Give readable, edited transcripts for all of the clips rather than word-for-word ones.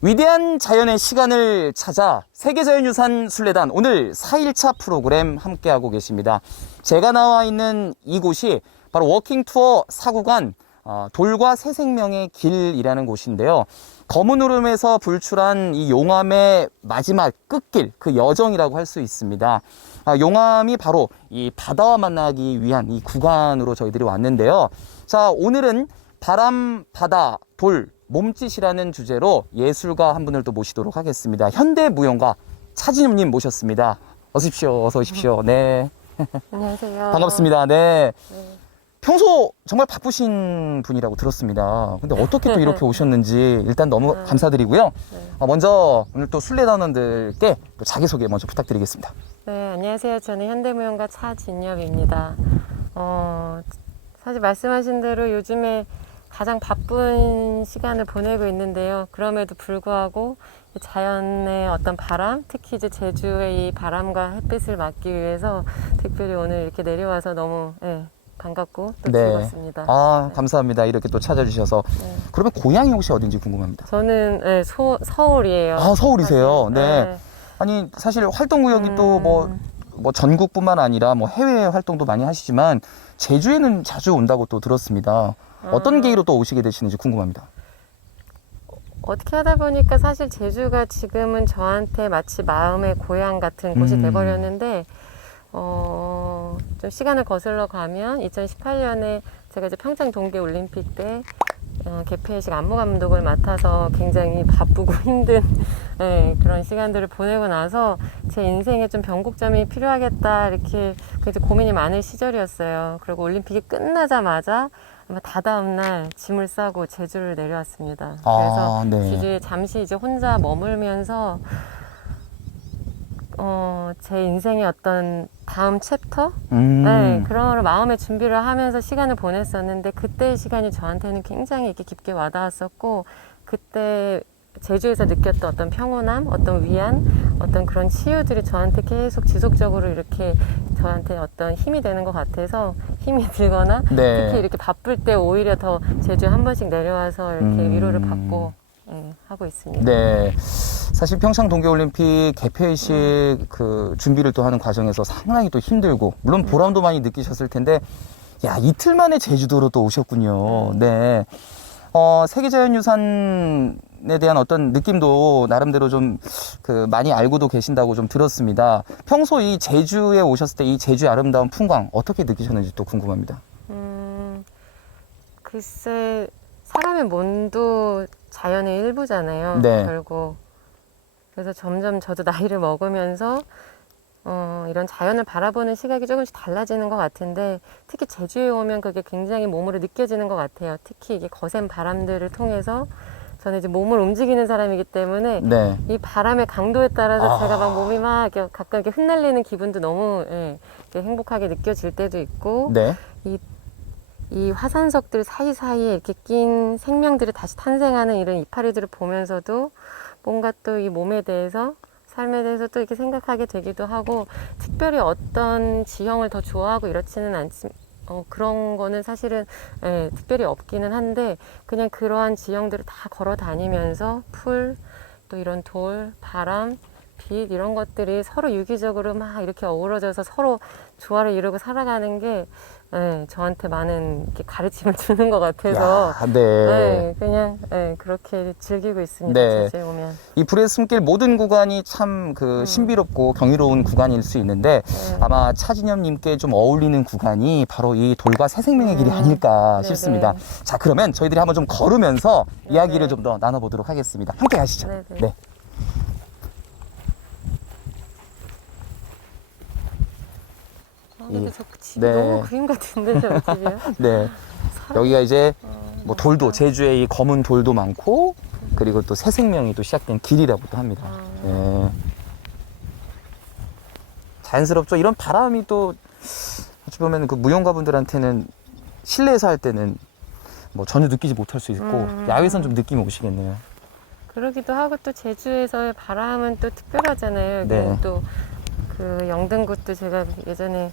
위대한 자연의 시간을 찾아 세계자연유산 순례단 오늘 4일차 프로그램 함께하고 계십니다. 제가 나와 있는 이곳이 바로 워킹투어 4구간 돌과 새 생명의 길이라는 곳인데요. 검은 울음에서 불출한 이 용암의 마지막 끝길, 그 여정이라고 할 수 있습니다. 용암이 바로 이 바다와 만나기 위한 이 구간으로 저희들이 왔는데요. 자, 오늘은 바람, 바다, 돌, 몸짓이라는 주제로 예술가 한 분을 또 모시도록 하겠습니다. 현대무용가 차진엽님 모셨습니다. 어서 오십시오. 어서 오십시오. 네. 안녕하세요. 반갑습니다. 네. 네. 평소 정말 바쁘신 분이라고 들었습니다. 근데 어떻게 또 이렇게 오셨는지 일단 너무 감사드리고요. 네. 먼저 오늘 또 순례단원들께 또 자기소개 먼저 부탁드리겠습니다. 네, 안녕하세요. 저는 현대무용가 차진엽입니다. 사실 말씀하신 대로 요즘에 가장 바쁜 시간을 보내고 있는데요. 그럼에도 불구하고 자연의 어떤 바람, 특히 이제 제주의 이 바람과 햇빛을 막기 위해서 특별히 오늘 이렇게 내려와서 너무 반갑고 또 즐겁습니다. 네. 감사합니다. 이렇게 또 찾아주셔서. 네. 그러면 고향이 혹시 어딘지 궁금합니다. 저는 서울이에요. 서울이세요. 사실. 네. 아니, 사실 활동구역이 또 뭐 전국뿐만 아니라 뭐 해외 활동도 많이 하시지만 제주에는 자주 온다고 또 들었습니다. 어떤 계기로 또 오시게 되시는지 궁금합니다. 어떻게 하다 보니까 사실 제주가 지금은 저한테 마치 마음의 고향 같은 곳이 돼버렸는데, 좀 시간을 거슬러 가면 2018년에 제가 이제 평창 동계 올림픽 때 개폐식 안무 감독을 맡아서 굉장히 바쁘고 힘든 그런 시간들을 보내고 나서 제 인생에 좀 변곡점이 필요하겠다 이렇게 굉장히 고민이 많은 시절이었어요. 그리고 올림픽이 끝나자마자 아마 다다음 날 짐을 싸고 제주를 내려왔습니다. 그래서 네. 제주에 잠시 이제 혼자 머물면서 제 인생의 어떤 다음 챕터? 네, 그런 마음의 준비를 하면서 시간을 보냈었는데 그때의 시간이 저한테는 굉장히 이렇게 깊게 와닿았었고 그때 제주에서 느꼈던 어떤 평온함, 어떤 위안, 어떤 그런 치유들이 저한테 계속 지속적으로 이렇게 저한테 어떤 힘이 되는 것 같아서 힘이 들거나 특히 이렇게 바쁠 때 오히려 더 제주에 한 번씩 내려와서 이렇게 위로를 받고 하고 있습니다. 네. 사실 평창 동계올림픽 개폐식 그 준비를 또 하는 과정에서 상당히 또 힘들고 물론 보람도 많이 느끼셨을 텐데 야, 이틀 만에 제주도로 또 오셨군요. 네. 세계자연유산에 대한 어떤 느낌도 나름대로 좀 많이 알고도 계신다고 좀 들었습니다. 평소 이 제주에 오셨을 때 이 제주의 아름다운 풍광 어떻게 느끼셨는지 또 궁금합니다. 글쎄 사람의 몸도 자연의 일부잖아요. 네. 결국 그래서 점점 저도 나이를 먹으면서 이런 자연을 바라보는 시각이 조금씩 달라지는 것 같은데 특히 제주에 오면 그게 굉장히 몸으로 느껴지는 것 같아요. 특히 이게 거센 바람들을 통해서 저는 이제 몸을 움직이는 사람이기 때문에 이 바람의 강도에 따라서 제가 막 몸이 막 이렇게 가끔 이렇게 흩날리는 기분도 너무 이렇게 행복하게 느껴질 때도 있고 이 화산석들 사이사이에 이렇게 낀 생명들이 다시 탄생하는 이런 이파리들을 보면서도 뭔가 또 이 몸에 대해서 삶에 대해서 또 이렇게 생각하게 되기도 하고 특별히 어떤 지형을 더 좋아하고 이렇지는 않지만 그런 거는 사실은 특별히 없기는 한데 그냥 그러한 지형들을 다 걸어 다니면서 풀, 또 이런 돌, 바람, 빛 이런 것들이 서로 유기적으로 막 이렇게 어우러져서 서로 조화를 이루고 살아가는 게 저한테 많은 이렇게 가르침을 주는 것 같아서 그냥 그렇게 즐기고 있습니다. 제주에 오면. 이 불의 숨길 모든 구간이 참 신비롭고 경이로운 구간일 수 있는데 아마 차진엽님께 좀 어울리는 구간이 바로 이 돌과 새 생명의 길이 아닐까 싶습니다. 자, 그러면 저희들이 한번 좀 걸으면서 이야기를 좀 더 나눠보도록 하겠습니다. 함께 가시죠. 네. 근데 저 집이 너무 그림 같은데 저 집이요? 네. 여기가 이제 뭐 돌도 제주에 이 검은 돌도 많고 그리고 또 새 생명이 또 시작된 길이라고도 합니다. 네. 자연스럽죠. 이런 바람이 또 어찌 보면 그 무용가분들한테는 실내에서 할 때는 뭐 전혀 느끼지 못할 수 있고 야외에서는 좀 느낌이 오시겠네요. 그러기도 하고 또 제주에서의 바람은 또 특별하잖아요. 여기는 또 그 영등굿도 제가 예전에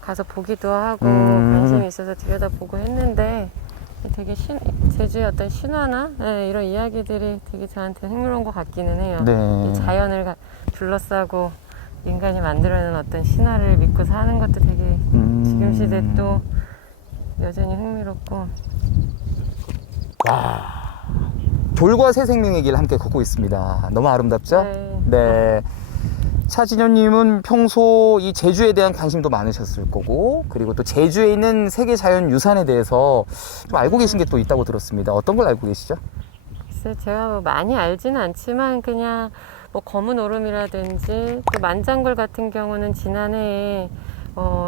가서 보기도 하고 관심이 있어서 들여다보고 했는데 되게 제주의 어떤 신화나 네, 이런 이야기들이 되게 저한테 흥미로운 것 같기는 해요. 네. 이 자연을 둘러싸고 인간이 만들어내는 어떤 신화를 믿고 사는 것도 되게 지금 시대 또 여전히 흥미롭고. 와, 돌과 새 생명의 길 함께 걷고 있습니다. 너무 아름답죠? 네. 네. 차진현님은 평소 이 제주에 대한 관심도 많으셨을 거고, 그리고 또 제주에 있는 세계 자연 유산에 대해서 좀 알고 계신 게 또 있다고 들었습니다. 어떤 걸 알고 계시죠? 글쎄 제가 뭐 많이 알지는 않지만 그냥 뭐 검은 오름이라든지 또 만장굴 같은 경우는 지난해에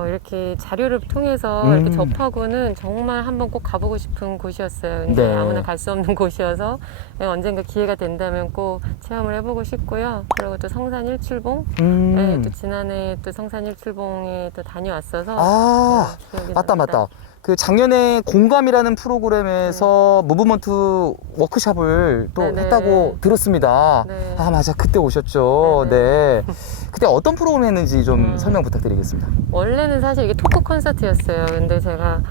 이렇게 자료를 통해서 이렇게 접하고는 정말 한번 꼭 가보고 싶은 곳이었어요. 근데 네. 아무나 갈 수 없는 곳이어서 언젠가 기회가 된다면 꼭 체험을 해보고 싶고요. 그리고 또 성산 일출봉, 네, 또 지난해 또 성산 일출봉에 또 다녀왔어서 아, 네, 기억이 맞다, 납니다. 맞다. 그 작년에 공감이라는 프로그램에서 무브먼트 워크숍을 또 네네. 했다고 들었습니다. 네. 아, 맞아. 그때 오셨죠. 네. 네네. 그때 어떤 프로그램 했는지 좀 설명 부탁드리겠습니다. 원래는 사실 이게 토크 콘서트였어요. 근데 제가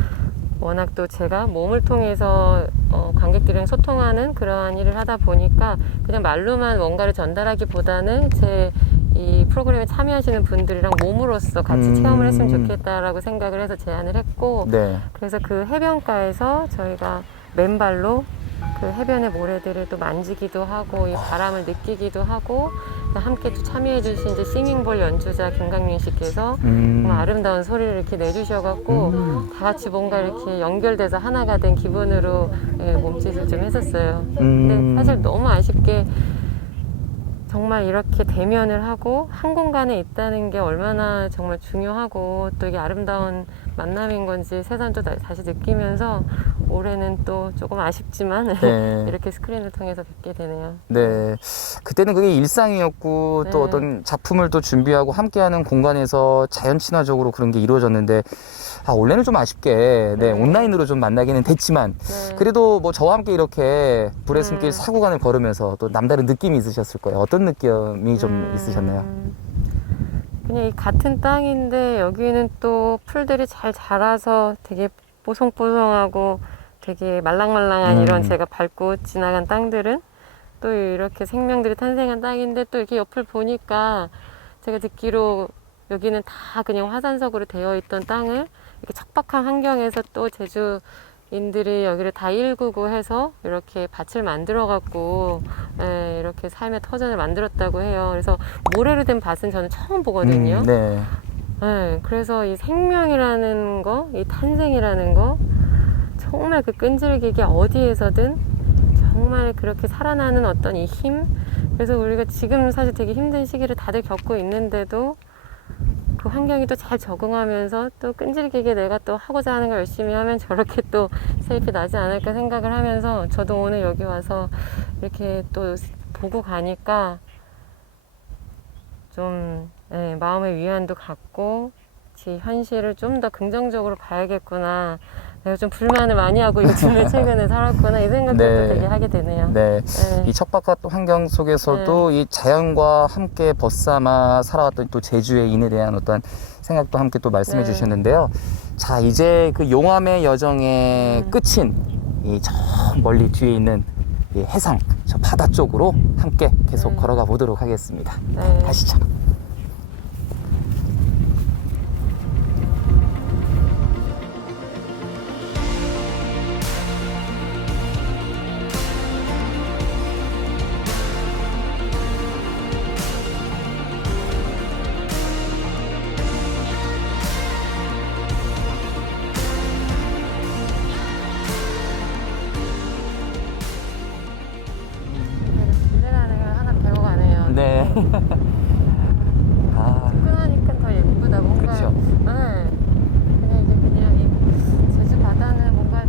워낙 또 제가 몸을 통해서 관객들이랑 소통하는 그러한 일을 하다 보니까 그냥 말로만 뭔가를 전달하기보다는 제 이 프로그램에 참여하시는 분들이랑 몸으로서 같이 체험을 했으면 좋겠다라고 생각을 해서 제안을 했고, 네. 그래서 그 해변가에서 저희가 맨발로 그 해변의 모래들을 또 만지기도 하고 이 바람을 느끼기도 하고 함께 또 참여해 주신 이제 싱잉볼 연주자 김강민 씨께서 정말 아름다운 소리를 이렇게 내주셔갖고 다 같이 뭔가 이렇게 연결돼서 하나가 된 기분으로 예, 몸짓을 좀 했었어요. 근데 사실 너무 아쉽게 정말 이렇게 대면을 하고 한 공간에 있다는 게 얼마나 정말 중요하고 또 이게 아름다운 만남인 건지 새삼 또 다시 느끼면서 올해는 또 조금 아쉽지만 네. 이렇게 스크린을 통해서 뵙게 되네요. 네. 그때는 그게 일상이었고 또 네. 어떤 작품을 또 준비하고 함께하는 공간에서 자연 친화적으로 그런 게 이루어졌는데, 아, 원래는 좀 아쉽게 네, 온라인으로 좀 만나기는 됐지만 네. 그래도 뭐 저와 함께 이렇게 불의 숨길 사구간을 걸으면서 또 남다른 느낌이 있으셨을 거예요. 어떤 느낌이 좀 있으셨나요? 그냥 이 같은 땅인데 여기는 또 풀들이 잘 자라서 되게 뽀송뽀송하고 되게 말랑말랑한 이런 제가 밟고 지나간 땅들은 또 이렇게 생명들이 탄생한 땅인데 또 이렇게 옆을 보니까 제가 듣기로 여기는 다 그냥 화산석으로 되어 있던 땅을 이렇게 척박한 환경에서 또 제주인들이 여기를 다 일구고 해서 이렇게 밭을 만들어 갖고 예, 이렇게 삶의 터전을 만들었다고 해요. 그래서 모래로 된 밭은 저는 처음 보거든요. 네. 네, 그래서 이 생명이라는 거, 이 탄생이라는 거, 정말 그 끈질기게 어디에서든 정말 그렇게 살아나는 어떤 이 힘. 그래서 우리가 지금 사실 되게 힘든 시기를 다들 겪고 있는데도 그 환경이 또 잘 적응하면서 또 끈질기게 내가 또 하고자 하는 걸 열심히 하면 저렇게 또 세잎이 나지 않을까 생각을 하면서 저도 오늘 여기 와서 이렇게 또 보고 가니까 좀 예, 마음의 위안도 갖고 제 현실을 좀 더 긍정적으로 봐야겠구나. 내가 좀 불만을 많이 하고 요즘에 최근에 살았구나 이 생각도 네. 되게 하게 되네요. 네. 네. 이 척박한 환경 속에서도 이 자연과 함께 벗삼아 살아왔던 또 제주의인에 대한 어떤 생각도 함께 또 말씀해 네. 주셨는데요. 자, 이제 그 용암의 여정의 끝인 이 저 멀리 뒤에 있는 이 해상, 저 바다 쪽으로 함께 계속 걸어가 보도록 하겠습니다. 네. 가시죠. 빌레라는 걸 하나 배워 가네요. 네. 아, 접근하니까 더 예쁘다. 뭔가. 그쵸. 네. 그냥 이제 그냥 이 제주 바다는 뭔가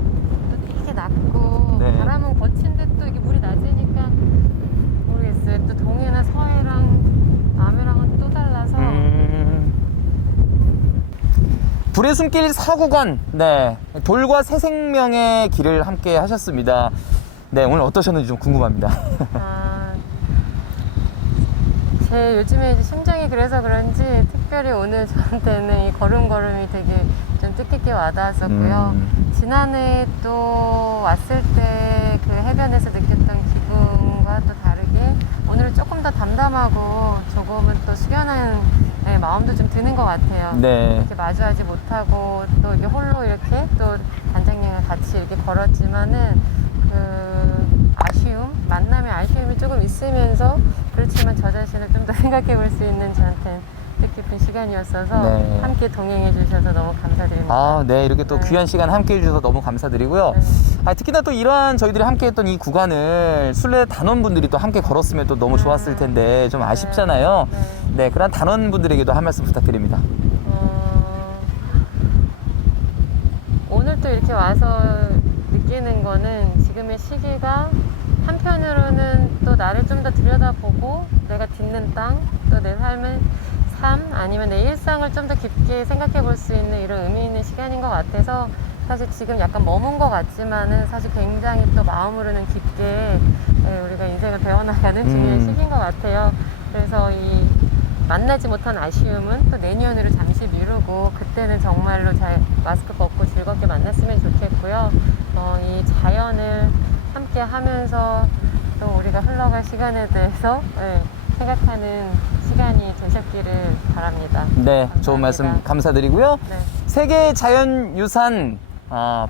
또 되게 낮고 네. 바람은 거친데 또 이게 물이 낮으니까 모르겠어요. 또 동해나 서해랑 남해랑은 또 달라서 불의 숨길 4구간, 네, 돌과 새 생명의 길을 함께 하셨습니다. 네, 오늘 어떠셨는지 좀 궁금합니다. 아, 제 요즘에 이제 심장이 그래서 그런지 특별히 오늘 저한테는 이 걸음걸음이 되게 좀 뜻깊게 와닿았었고요. 지난해 또 왔을 때 그 해변에서 느꼈던 기분과 또 다르게 오늘은 조금 더 담담하고 조금은 또 숙연한 마음도 좀 드는 것 같아요. 네. 이렇게 마주하지 못하고 또 이렇게 홀로 이렇게 또 단장님과 같이 이렇게 걸었지만은 그 아쉬움, 만남의 아쉬움이 조금 있으면서 그렇지만 저 자신을 좀 더 생각해 볼 수 있는 저한테는 뜻깊은 시간이었어서 네. 함께 동행해 주셔서 너무 감사드립니다. 아, 네. 이렇게 또 네. 귀한 시간 함께 해주셔서 너무 감사드리고요. 네. 특히나 또 이러한 저희들이 함께 했던 이 구간을 순례 단원분들이 또 함께 걸었으면 또 너무 좋았을 텐데 좀 아쉽잖아요. 네. 네, 그런 단원분들에게도 한 말씀 부탁드립니다. 오늘 또 이렇게 와서 느끼는 거는 지금의 시기가 한편으로는 또 나를 좀 더 들여다보고 내가 딛는 땅, 또 내 삶을 아니면 내 일상을 좀 더 깊게 생각해 볼 수 있는 이런 의미 있는 시간인 것 같아서 사실 지금 약간 머문 것 같지만은 사실 굉장히 또 마음으로는 깊게 우리가 인생을 배워나가는 중요한 시기인 것 같아요. 그래서 이 만나지 못한 아쉬움은 또 내년으로 잠시 미루고 그때는 정말로 잘 마스크 벗고 즐겁게 만났으면 좋겠고요. 이 자연을 함께 하면서 또 우리가 흘러갈 시간에 대해서 생각하는 시간이 되셨기를 바랍니다. 네, 감사합니다. 좋은 말씀 감사드리고요. 네. 세계 자연유산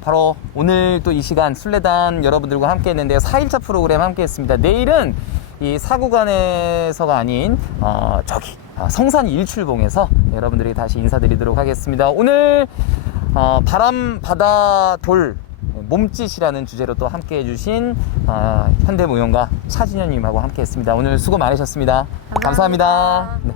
바로 오늘 또 이 시간 순례단 여러분들과 함께 했는데요. 4일차 프로그램 함께 했습니다. 내일은 이 사구간에서가 아닌 저기 성산 일출봉에서 여러분들에게 다시 인사드리도록 하겠습니다. 오늘 바람, 바다, 돌 몸짓이라는 주제로 또 함께 해주신 현대무용가 차진현님하고 함께 했습니다. 오늘 수고 많으셨습니다. 감사합니다. 네.